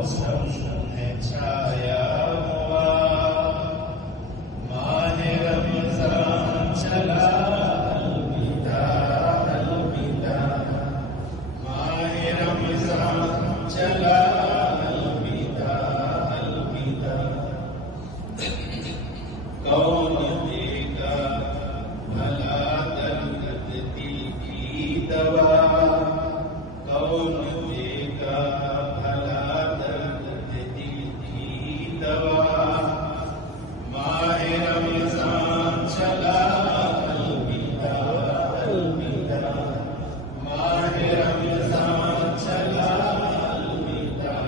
موسم ہے چھایا ہوا، ماہ رمضان چلا الوداع الوداع، ماہ رمضان چلا الوداع الوداع، کون دے گا بھلا درد دل کی دوا، کون دے گا بھلا درد دل کی دوا، ماہ رمضان چلا الوداع الوداع، ماہ رمضان چلا الوداع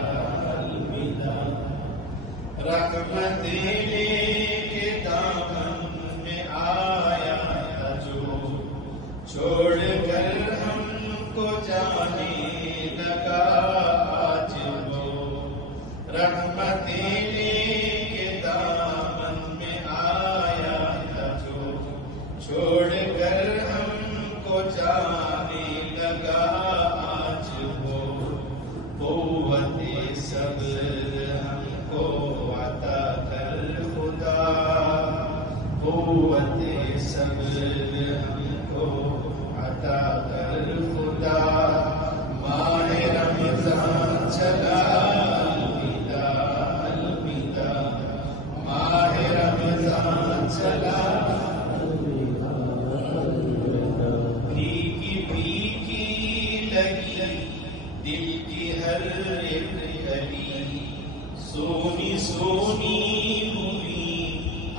الوداع، رحمتیں لے کے دامن میں آیا تھا جو، چھوڑ کر ہم کو جانے لگا آج وہ، رحمتیں لے کے دامن میں آیا تھا جو، چھوڑ کر ہم کو جانے لگا آج وہ، قوت صبر ہم کو عطا کر خدا، قوت صبر ہم کو عطا کر خدا، ماہ رمضان چلا الوداع الوداع، ماہ رمضان چلا بھیگی بھیگی لگی دل کی ہر ایک گلی، سونی سونی ہوئی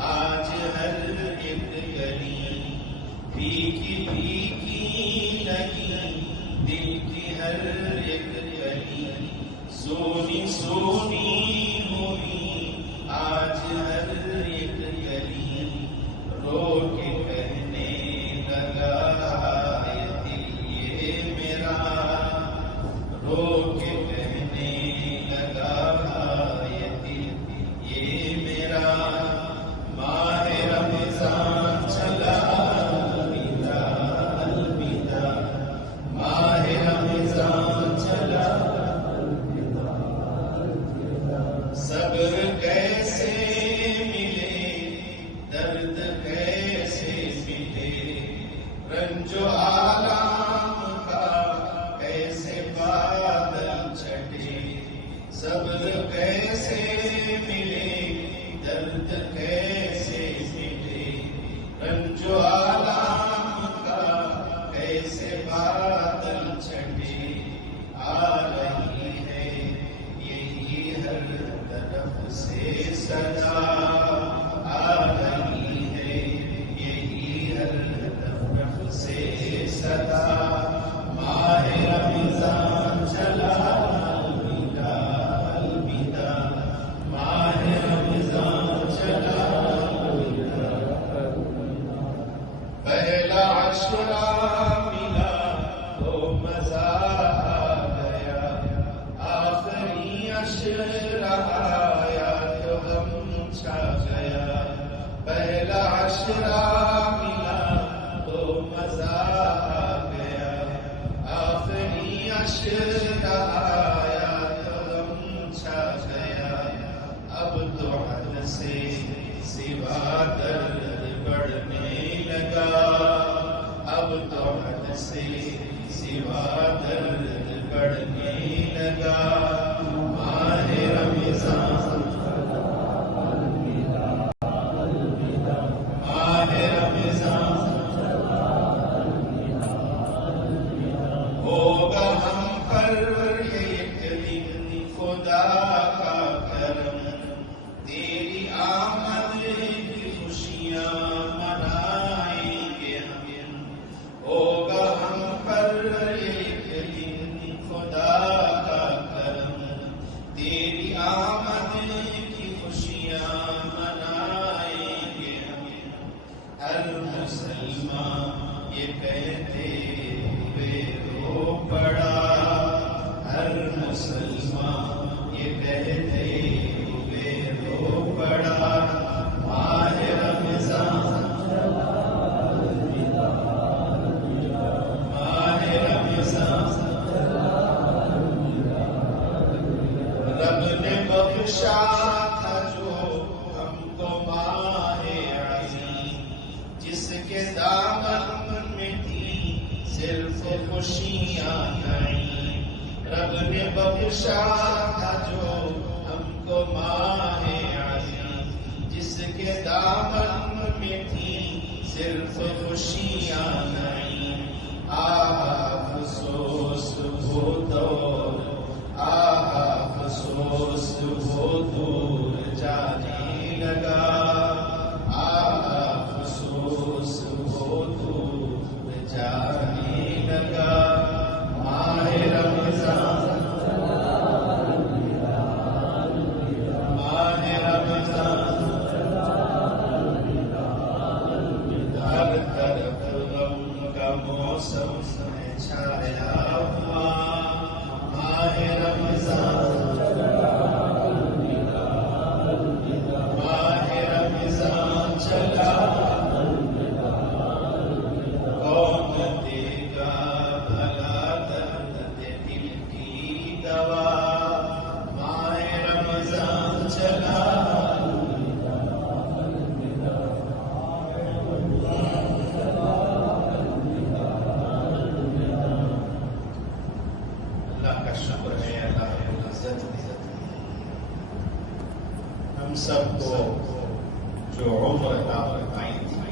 آج ہر ایک گلی، بھیگی بھیگی لگی دل کی ہر ایک گلی، سونی سونی ہوئی آج ہر ایک گلی، رو کے کہنے لگا اے دل یہ میرا، رو کے کہنے لگا اے دل یہ میرا، ماہ رمضان چلا الوداع الوداع، ماہ رمضان چلا صبر کیسے ملے درد کیسے ملے، رنج و آلام کا کیسے بادل چھٹے، صبر کیسے ملے درد کیسے ملے، رنج و آلام کا کیسے بادل چھٹے، آ رہی ہے یہی ہر طرف سے صدا، آ رہی ہے یہی ہر طرف سے صدا، ماہ رمضان چلا الوداع الوداع، ماہ رمضان چلا الوداع، پہلا عشرہ ملا تو مزہ آ گیا، آخری عشرہ آیا تو غم چھا گیا، پہلا عشرہ ملا تو مزہ آ گیا، آخری عشرہ آیا تو غم چھا گیا، اب تو حد سے سوا درد بڑھنے لگا، اب تو حد سے سوا درد بڑھنے لگا، ماہ رمضان ماہ رمضان ہوگا ہم پر ایک دن خدا کا کرم، تیری آمد کی خوشیاں منائیں گے ہم، ہوگا ہم پر ایک دن خدا کا کرم، تیری آمد کی خوشیاں منائیں گے ہم، ہر مسلمان یہ کہتے ہوئے رو پڑا، ہر مسلمان یہ کہتے ہوئے رو پڑا، ماہ رمضان ماہ رمضان رب خوشیاں نعیم، رب نے بخشا تھا جو ہم کو ماہ عزیز، جس کے دامن میں تھی صرف خوشیاں نعیم، افسوس وہ دور، افسوس وہ دور جانے لگا، افسوس وہ دور جانے لگا۔ ماہ رمضان، ماہ رمضان، ہر طرف غم کا موسم چھایا ہوا، ماہ رمضان، ماہ رمضان چلا، کون دے گا بھلا درد دل کی دوا، ماہ رمضان چلا۔ اللہ کا شکر ہے، اللہ رب العزت نے ہم سب کو جو عمر عطا فرمائی تھی،